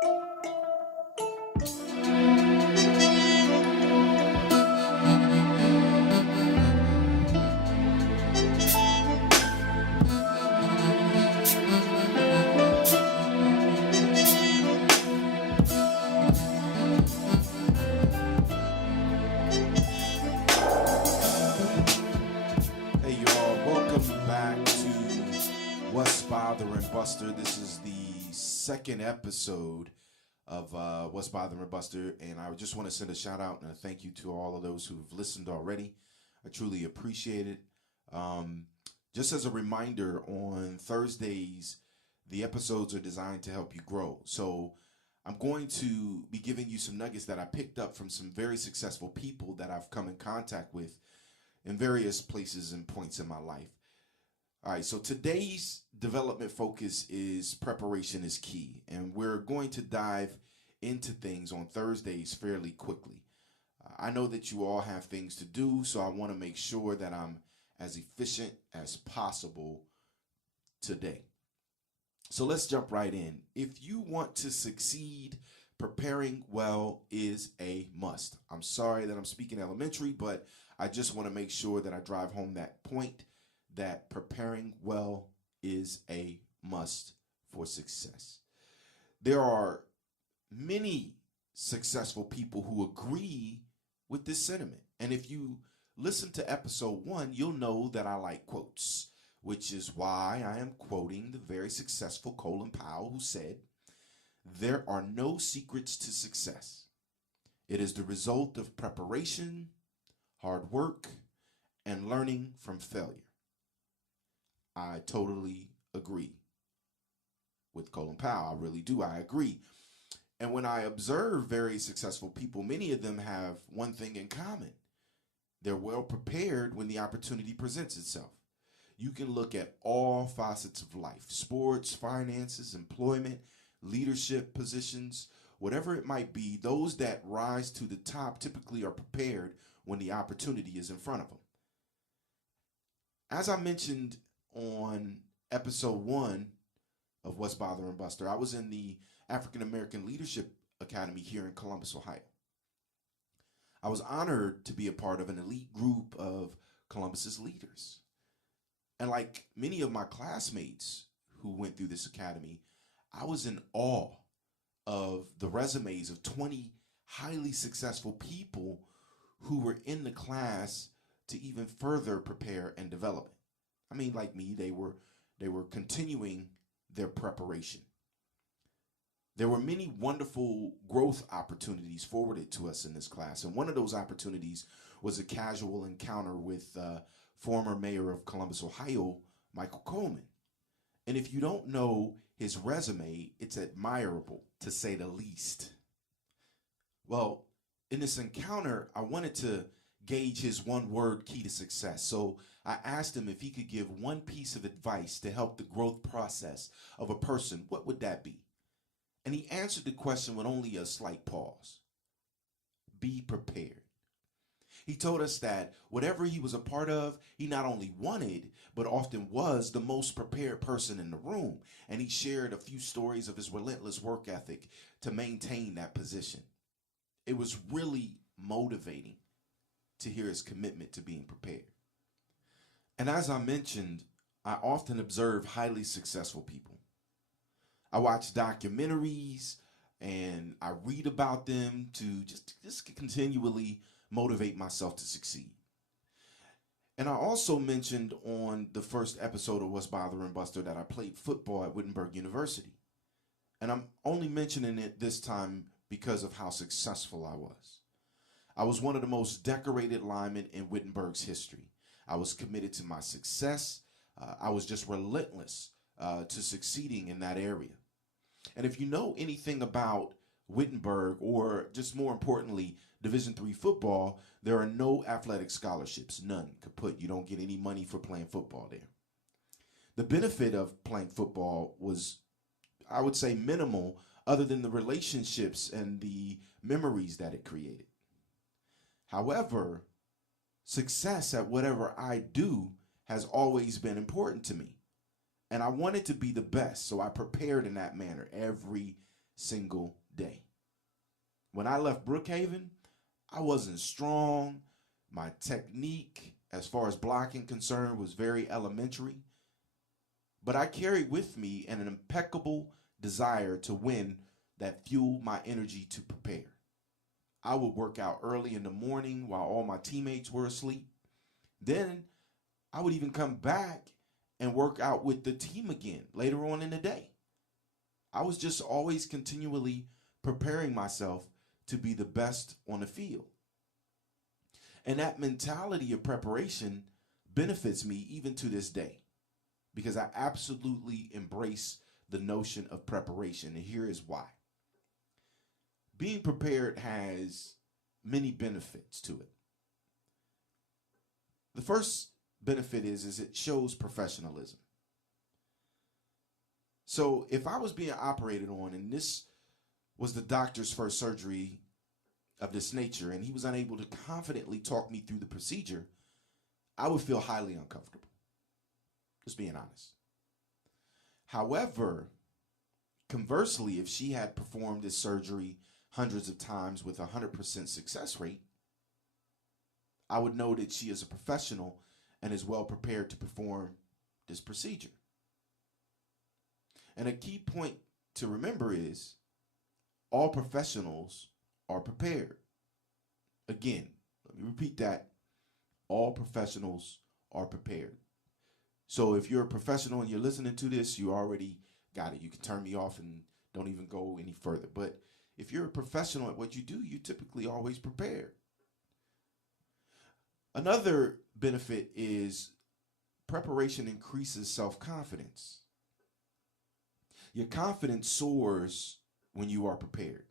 Hey y'all, welcome back to What's Bothering Buster. This is the second episode of What's Bothering Buster, and I just want to send a shout out and a thank you to all of those who've listened already. I truly appreciate it. Just as a reminder, on Thursdays, the episodes are designed to help you grow. So I'm going to be giving you some nuggets that I picked up from some very successful people that I've come in contact with in various places and points in my life. All right, so today's development focus is preparation is key, and we're going to dive into things on Thursdays fairly quickly. I know that you all have things to do, so I want to make sure that I'm as efficient as possible today. So let's jump right in. If you want to succeed, preparing well is a must. I'm sorry that I'm speaking elementary, but I just want to make sure that I drive home that point that preparing well is a must for success. There are many successful people who agree with this sentiment. And if you listen to episode 1, you'll know that I like quotes, which is why I am quoting the very successful Colin Powell, who said, "There are no secrets to success. It is the result of preparation, hard work, and learning from failure." I totally agree with Colin Powell. I really do. I agree. And when I observe very successful people, many of them have one thing in common. They're well prepared when the opportunity presents itself. You can look at all facets of life: sports, finances, employment, leadership positions, whatever it might be. Those that rise to the top typically are prepared when the opportunity is in front of them. As I mentioned on episode 1 of What's Bothering Buster, I was in the African American Leadership Academy here in Columbus, Ohio. I was honored to be a part of an elite group of Columbus's leaders. And like many of my classmates who went through this academy, I was in awe of the resumes of 20 highly successful people who were in the class to even further prepare and develop it. I mean, like me, they were continuing their preparation. There were many wonderful growth opportunities forwarded to us in this class, and one of those opportunities was a casual encounter with former mayor of Columbus, Ohio, Michael Coleman. And if you don't know his resume, it's admirable, to say the least. Well, in this encounter, I wanted to gauge his one-word key to success. So I asked him if he could give one piece of advice to help the growth process of a person. What would that be? And he answered the question with only a slight pause. Be prepared. He told us that whatever he was a part of, he not only wanted, but often was the most prepared person in the room. And he shared a few stories of his relentless work ethic to maintain that position. It was really motivating to hear his commitment to being prepared. And as I mentioned, I often observe highly successful people. I watch documentaries and I read about them to just continually motivate myself to succeed. And I also mentioned on the first episode of What's Bothering Buster that I played football at Wittenberg University. And I'm only mentioning it this time because of how successful I was. I was one of the most decorated linemen in Wittenberg's history. I was committed to my success. I was just relentless to succeeding in that area. And if you know anything about Wittenberg, or just more importantly, Division III football, there are no athletic scholarships, none kaput. You don't get any money for playing football there. The benefit of playing football was, I would say, minimal, other than the relationships and the memories that it created. However, success at whatever I do has always been important to me. And I wanted to be the best, so I prepared in that manner every single day. When I left Brookhaven, I wasn't strong. My technique, as far as blocking concerned, was very elementary. But I carried with me an impeccable desire to win that fueled my energy to prepare. I would work out early in the morning while all my teammates were asleep. Then I would even come back and work out with the team again later on in the day. I was just always continually preparing myself to be the best on the field. And that mentality of preparation benefits me even to this day because I absolutely embrace the notion of preparation. And here is why. Being prepared has many benefits to it. The first benefit is it shows professionalism. So if I was being operated on and this was the doctor's first surgery of this nature and he was unable to confidently talk me through the procedure, I would feel highly uncomfortable. Just being honest. However, conversely, if she had performed this surgery hundreds of times with a 100% success rate, I would know that she is a professional and is well prepared to perform this procedure. And a key point to remember is all professionals are prepared. Again, let me repeat that. All professionals are prepared. So if you're a professional and you're listening to this, you already got it. You can turn me off and don't even go any further. But if you're a professional at what you do, you're typically always prepared. Another benefit is preparation increases self-confidence. Your confidence soars when you are prepared.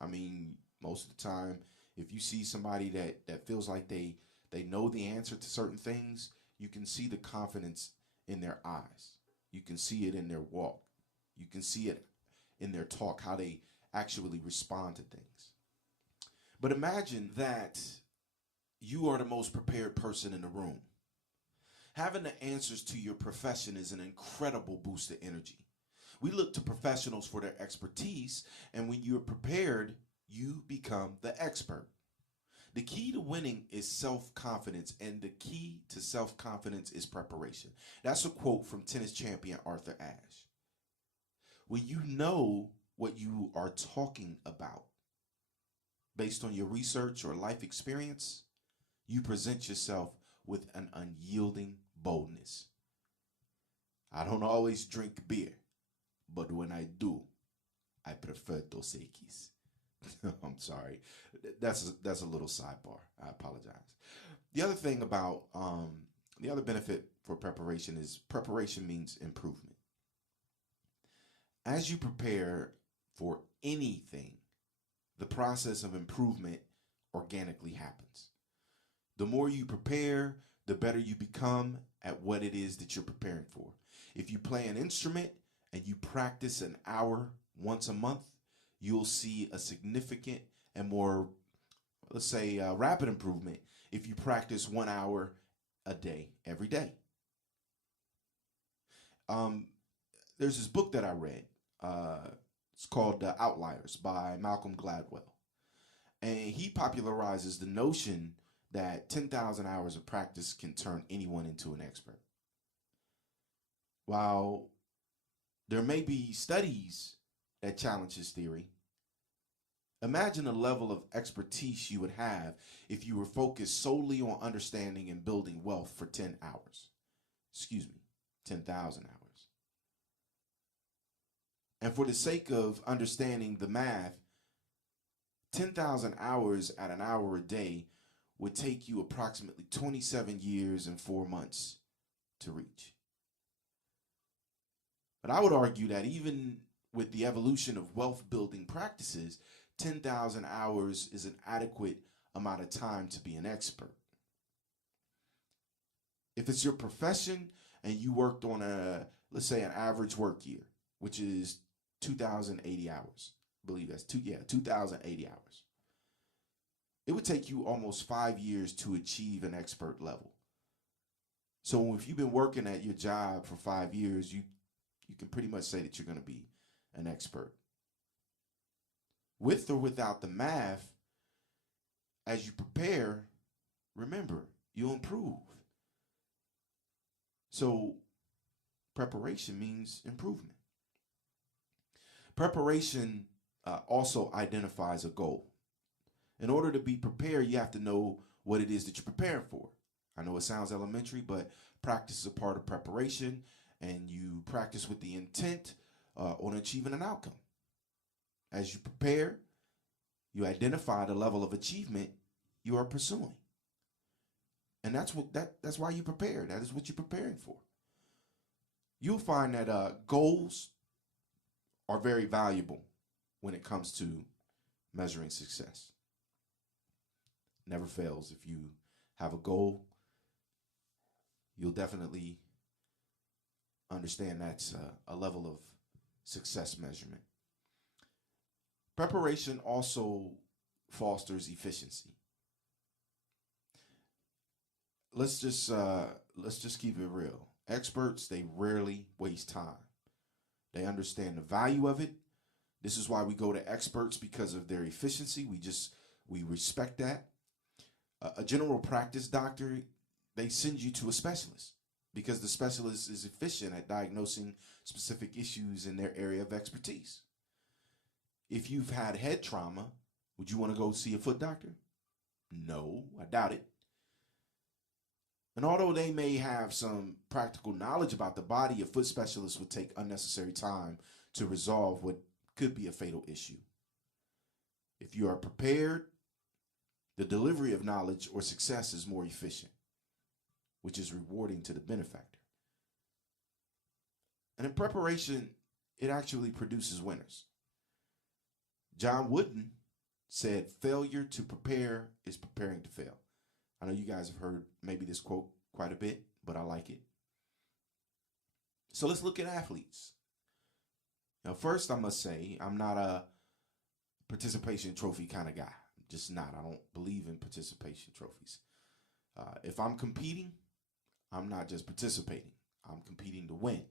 I mean, most of the time, if you see somebody that feels like they know the answer to certain things, you can see the confidence in their eyes. You can see it in their walk. You can see it in their talk, how they actually respond to things. But imagine that you are the most prepared person in the room. Having the answers to your profession is an incredible boost of energy. We look to professionals for their expertise, and when you're prepared, you become the expert. The key to winning is self-confidence, and the key to self-confidence is preparation. That's a quote from tennis champion Arthur Ashe. When you know what you are talking about, based on your research or life experience, you present yourself with an unyielding boldness. I don't always drink beer, but when I do, I prefer Dos Equis. I'm sorry. That's a little sidebar. I apologize. The other thing about the other benefit for preparation is preparation means improvement. As you prepare for anything, the process of improvement organically happens. The more you prepare, the better you become at what it is that you're preparing for. If you play an instrument and you practice an hour once a month, you'll see a significant and more, let's say, rapid improvement if you practice 1 hour a day, every day. There's this book that I read. It's called Outliers by Malcolm Gladwell. And he popularizes the notion that 10,000 hours of practice can turn anyone into an expert. While there may be studies that challenge his theory, imagine the level of expertise you would have if you were focused solely on understanding and building wealth for 10 hours. 10,000 hours. And for the sake of understanding the math, 10,000 hours at an hour a day would take you approximately 27 years and 4 months to reach. But I would argue that even with the evolution of wealth building practices, 10,000 hours is an adequate amount of time to be an expert. If it's your profession and you worked on let's say an average work year, which is 2,080 hours. I believe that's 2,080 hours. It would take you almost 5 years to achieve an expert level. So if you've been working at your job for 5 years, you can pretty much say that you're going to be an expert. with or without the math, as you prepare, remember, you'll improve. So preparation means improvement. Preparation also identifies a goal. In order to be prepared, you have to know what it is that you're preparing for. I know it sounds elementary, but practice is a part of preparation, and you practice with the intent on achieving an outcome. As you prepare, you identify the level of achievement you are pursuing. And that's why you prepare. That is what you're preparing for. You'll find that goals are very valuable when it comes to measuring success. Never fails. If you have a goal, you'll definitely understand that's a level of success measurement. Preparation also fosters efficiency. Let's just keep it real. Experts, they rarely waste time. They understand the value of it. This is why we go to experts, because of their efficiency. We respect that. A general practice doctor, they send you to a specialist because the specialist is efficient at diagnosing specific issues in their area of expertise. If you've had head trauma, would you want to go see a foot doctor? No, I doubt it. And although they may have some practical knowledge about the body, a foot specialist would take unnecessary time to resolve what could be a fatal issue. If you are prepared, the delivery of knowledge or success is more efficient, which is rewarding to the benefactor. And in preparation, it actually produces winners. John Wooden said, "Failure to prepare is preparing to fail." I know you guys have heard maybe this quote quite a bit, but I like it. So let's look at athletes. Now, first, I must say, I'm not a participation trophy kind of guy. I'm just not. I don't believe in participation trophies. If I'm competing, I'm not just participating. I'm competing to win,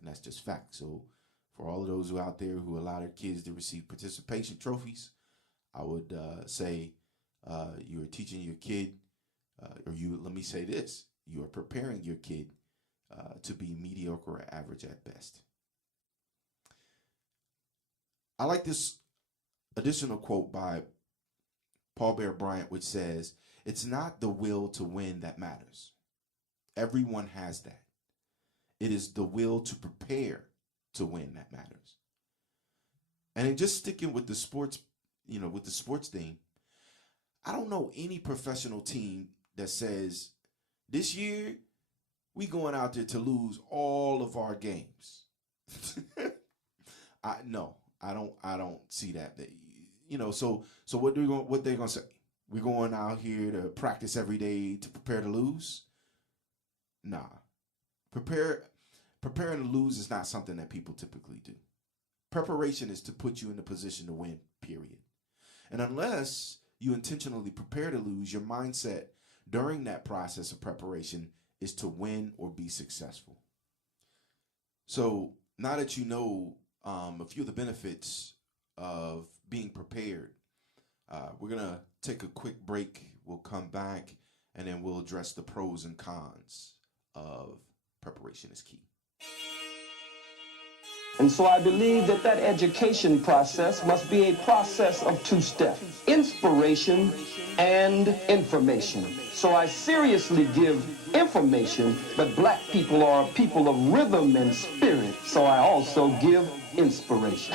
and that's just fact. So for all of those who out there who allow their kids to receive participation trophies, I would say you are teaching your kid, let me say this, you are preparing your kid to be mediocre or average at best. I like this additional quote by Paul Bear Bryant, which says, "It's not the will to win that matters. Everyone has that. It is the will to prepare to win that matters." And in just sticking with the sports, with the sports thing, I don't know any professional team that says, this year, we going out there to lose all of our games. I don't see that. So what they're gonna say? We're going out here to practice every day to prepare to lose? Nah. Preparing to lose is not something that people typically do. Preparation is to put you in a position to win, period. And unless you intentionally prepare to lose, your mindset during that process of preparation is to win or be successful. So now that you know a few of the benefits of being prepared, we're going to take a quick break. We'll come back, and then we'll address the pros and cons of preparation is key. And so I believe that education process must be a process of two steps: inspiration and information. So I seriously give information, but black people are people of rhythm and spirit, so I also give inspiration.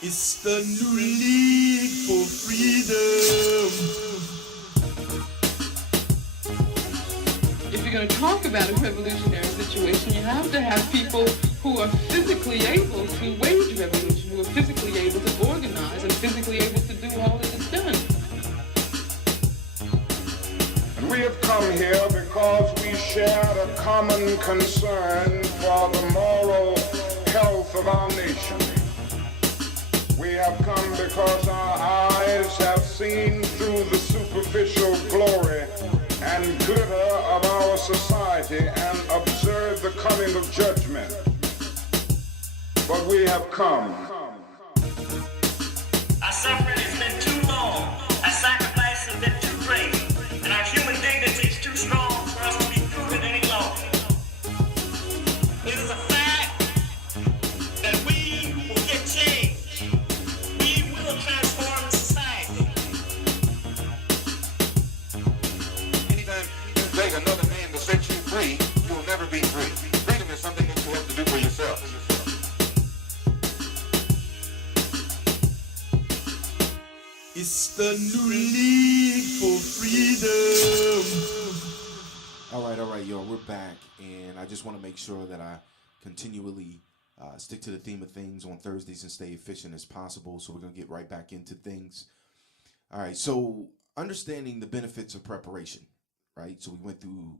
It's the new league for freedom. If you're going to talk about a revolutionary situation, you have to have people who are physically able to wage revolution, who are physically able to organize and physically able to do all that is done. And we have come here because we share a common concern for the moral health of our nation. We have come because our eyes have seen through the superficial glory and glitter of our society and observe the coming of judgment. but we have come. Our suffering has been too long, our sacrifice has been too great, and our human dignity is too strong for us to be proven any longer. It is a fact that we will get change. We will transform society. Anytime you beg another man to set you free, you will never be free. Freedom is something that you have to do for yourself. It's the new league for freedom. All right, yo, we're back, and I just want to make sure that I continually stick to the theme of things on Thursdays and stay efficient as possible. So we're going to get right back into things. All right, so understanding the benefits of preparation, right? So we went through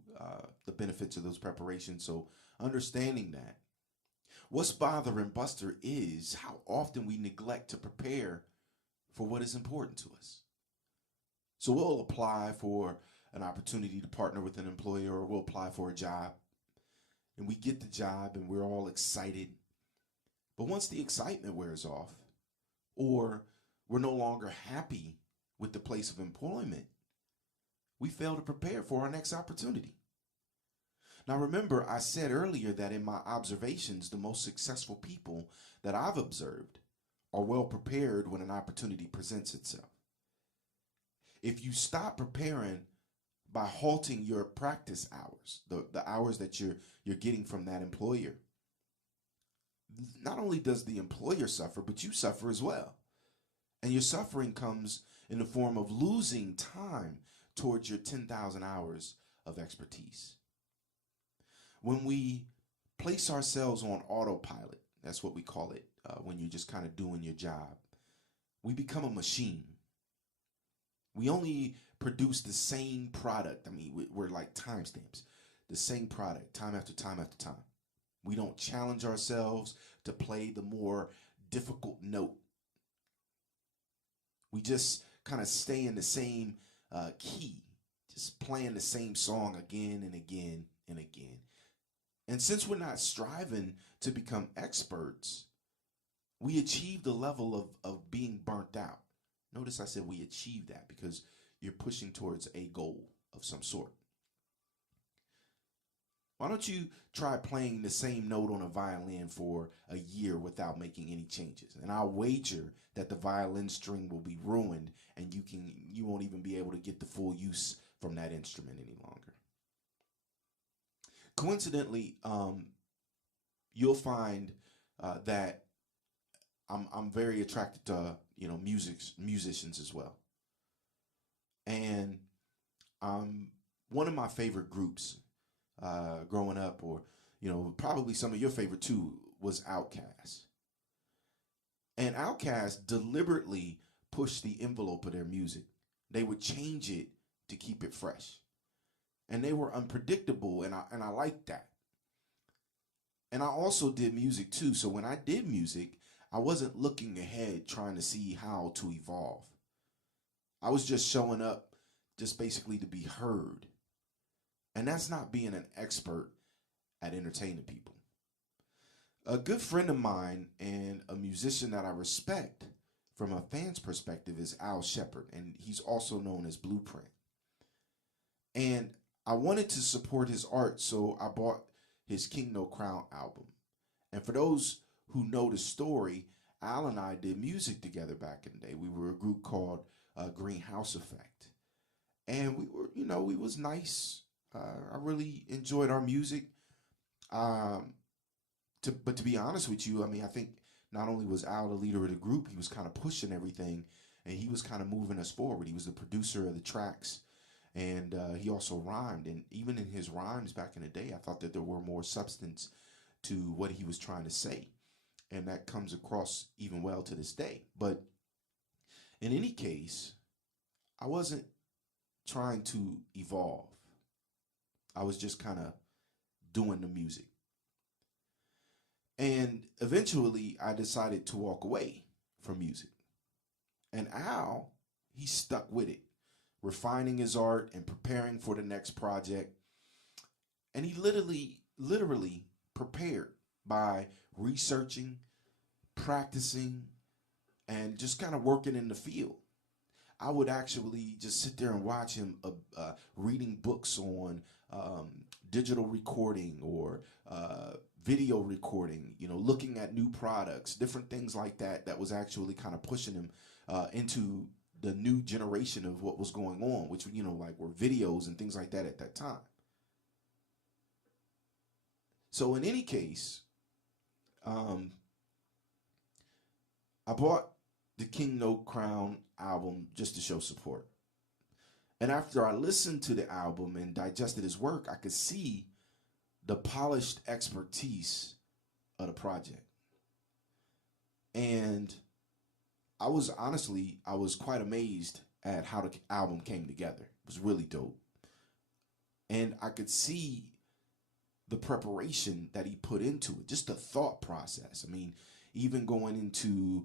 the benefits of those preparations. So understanding that, what's bothering Buster is how often we neglect to prepare for what is important to us. So we'll apply for an opportunity to partner with an employer, or we'll apply for a job, and we get the job and we're all excited. But once the excitement wears off, or we're no longer happy with the place of employment, we fail to prepare for our next opportunity. Now remember, I said earlier that in my observations, the most successful people that I've observed are well prepared when an opportunity presents itself. If you stop preparing by halting your practice hours, the hours that you're getting from that employer, not only does the employer suffer, but you suffer as well. And your suffering comes in the form of losing time towards your 10,000 hours of expertise. When we place ourselves on autopilot, that's what we call it, when you're just kind of doing your job, we become a machine. We only produce the same product. I mean, we're like timestamps, the same product, time after time after time. We don't challenge ourselves to play the more difficult note. We just kind of stay in the same key, just playing the same song again and again and again. And since we're not striving to become experts, we achieve the level of being burnt out. Notice I said we achieve that because you're pushing towards a goal of some sort. Why don't you try playing the same note on a violin for a year without making any changes? And I'll wager that the violin string will be ruined and you won't even be able to get the full use from that instrument any longer. Coincidentally, you'll find that I'm very attracted to musicians as well, and one of my favorite groups growing up, or probably some of your favorite too, was Outkast. And Outkast deliberately pushed the envelope of their music. They would change it to keep it fresh, and they were unpredictable, and I liked that. And I also did music too, so when I did music, I wasn't looking ahead trying to see how to evolve. I was just showing up just basically to be heard. And that's not being an expert at entertaining people. A good friend of mine and a musician that I respect from a fan's perspective is Al Shepard, and he's also known as Blueprint. And I wanted to support his art, so I bought his King No Crown album. And for those who know the story, Al and I did music together back in the day. We were a group called Greenhouse Effect. And we were, we was nice. I really enjoyed our music. But to be honest with you, I think not only was Al the leader of the group, he was kind of pushing everything, and he was kind of moving us forward. He was the producer of the tracks, and he also rhymed. And even in his rhymes back in the day, I thought that there were more substance to what he was trying to say. And that comes across even well to this day. But in any case, I wasn't trying to evolve. I was just kind of doing the music. And eventually, I decided to walk away from music. And Al, he stuck with it, refining his art and preparing for the next project. And he literally prepared by researching, practicing and just kind of working in the field. I would actually just sit there and watch him reading books on digital recording or video recording, looking at new products, different things like that, that was actually kind of pushing him into the new generation of what was going on, which, like were videos and things like that at that time. So in any case, I bought the King No Crown album just to show support. And after I listened to the album and digested his work, I could see the polished expertise of the project. And I was quite amazed at how the album came together. It was really dope. And I could see the preparation that he put into it, just the thought process. I mean, even going into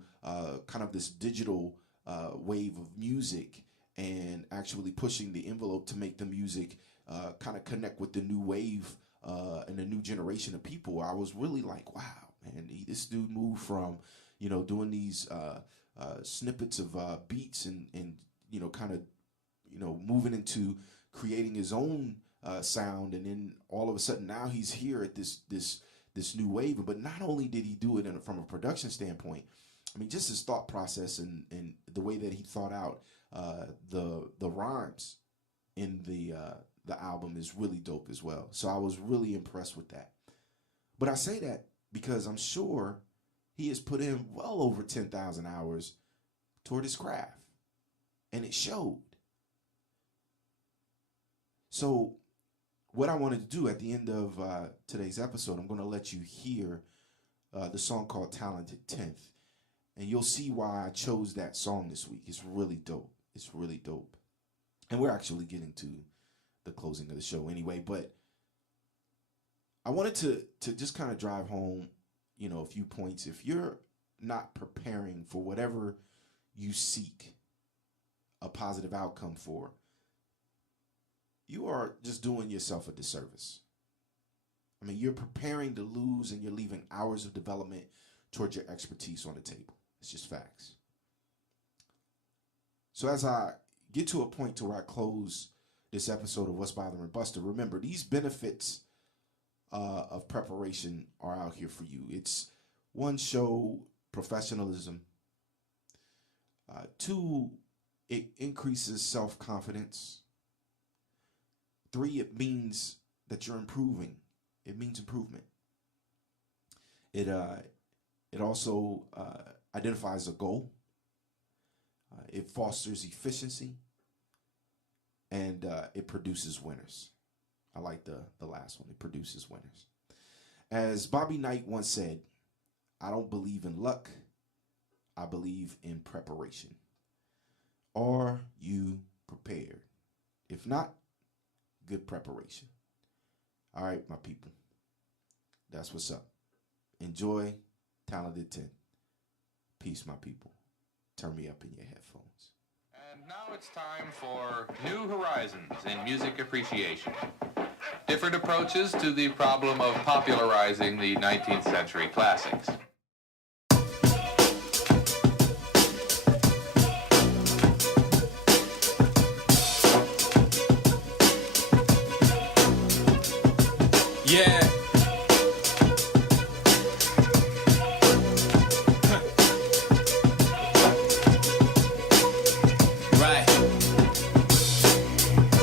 kind of this digital wave of music and actually pushing the envelope to make the music kind of connect with the new wave and the new generation of people. I was really like, wow, man, this dude moved from, doing these snippets of beats and kind of, moving into creating his own sound. And then all of a sudden now he's here at this new wave. But not only did he do it from a production standpoint, I mean, just his thought process and the way that he thought out the rhymes in the album is really dope as well. So I was really impressed with that. But I say that because I'm sure he has put in well over 10,000 hours toward his craft, and it showed. So what I wanted to do at the end of today's episode, I'm going to let you hear the song called Talented 10th. And you'll see why I chose that song this week. It's really dope. It's really dope. And we're actually getting to the closing of the show anyway. But I wanted to just kind of drive home, a few points. If you're not preparing for whatever you seek a positive outcome for, you are just doing yourself a disservice. I mean, you're preparing to lose and you're leaving hours of development towards your expertise on the table. It's just facts. So as I get to a point to where I close this episode of What's Bothering Buster, remember, these benefits of preparation are out here for you. It's one, show professionalism. Two, it increases self-confidence. Three, it means that you're improving. It means improvement. It also identifies a goal. It fosters efficiency, and it produces winners. I like the last one. It produces winners. As Bobby Knight once said, I don't believe in luck. I believe in preparation. Are you prepared? If not, good preparation. All right, my people. That's what's up. Enjoy Talented 10. Peace, my people. Turn me up in your headphones. And now it's time for New Horizons in Music Appreciation. Different approaches to the problem of popularizing the 19th century classics. Yeah. Right.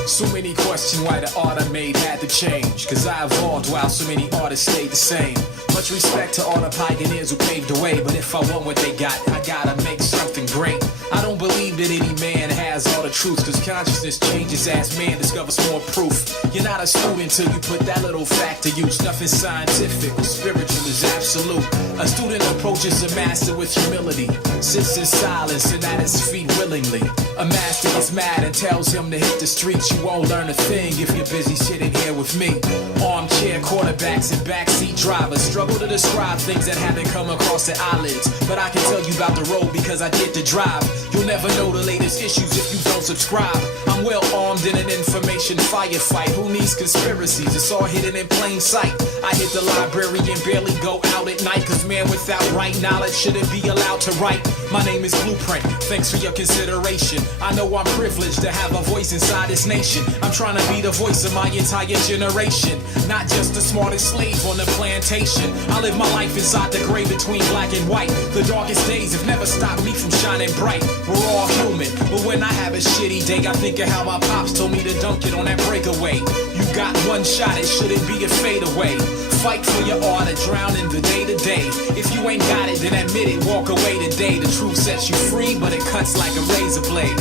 So many question why the art I made had to change. Cause I evolved while so many artists stayed the same. Much respect to all the pioneers who paved the way. But if I want what they got, I gotta make something great. I don't believe that any man has all the truth. Cause consciousness changes as man discovers more proof. You're not a student till you put that little fact to use. Nothing scientific or spiritual is absolute. A student approaches a master with humility. Sits in silence and at his feet willingly. A master gets mad and tells him to hit the streets. You won't learn a thing if you're busy sitting here with me. Armchair quarterbacks and backseat drivers struggle to describe things that haven't come across their eyelids. But I can tell you about the road because I get to drive. You'll never know the latest issues if you don't subscribe. I'm well armed in an information firefight. Who needs conspiracies? It's all hidden in plain sight. I hit the library and barely go out at night, cause man without right knowledge shouldn't be allowed to write. My name is Blueprint, thanks for your consideration. I know I'm privileged to have a voice inside this nation. I'm trying to be the voice of my entire generation, not just the smartest slave on the plantation. I live my life inside the gray between black and white. The darkest days have never stopped me from shining bright. We're all human, but when I have a shitty day, I think of how my pops told me to dunk it on that breakaway. You got one shot, it shouldn't be a fadeaway. Fight for your honor, drown in the day-to-day. If you ain't got it, then admit it, walk away today. The truth sets you free, but it cuts like a razor blade.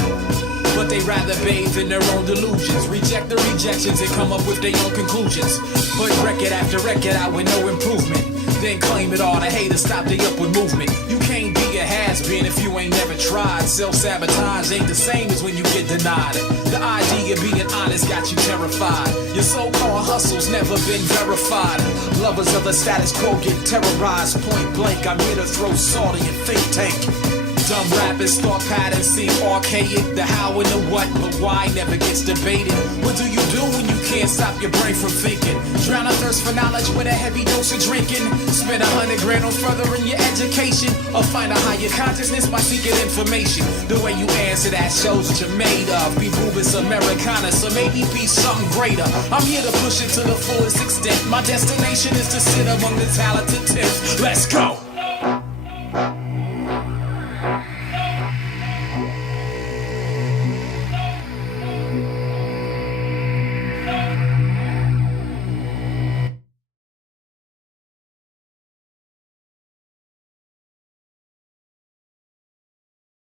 But they rather bathe in their own delusions, reject the rejections and come up with their own conclusions. Put record after record out with no improvement, then claim it all to haters stop the upward movement. You can't be a has-been if you ain't never tried. Self-sabotage ain't the same as when you get denied. The idea of being honest got you terrified. Your so-called hustle's never been verified. Lovers of the status quo get terrorized point blank. I'm here to throw salt in your think tank. Dumb rappers, thought patterns seem archaic. The how and the what, but why never gets debated. What do you do when you can't stop your brain from thinking? Drown a thirst for knowledge with a heavy dose of drinking. Spend 100 grand on furthering your education, or find a higher consciousness by seeking information. The way you answer that shows what you're made of. Be Rubens Americana, so maybe be something greater. I'm here to push it to the fullest extent. My destination is to sit among the talented 10th. Let's go!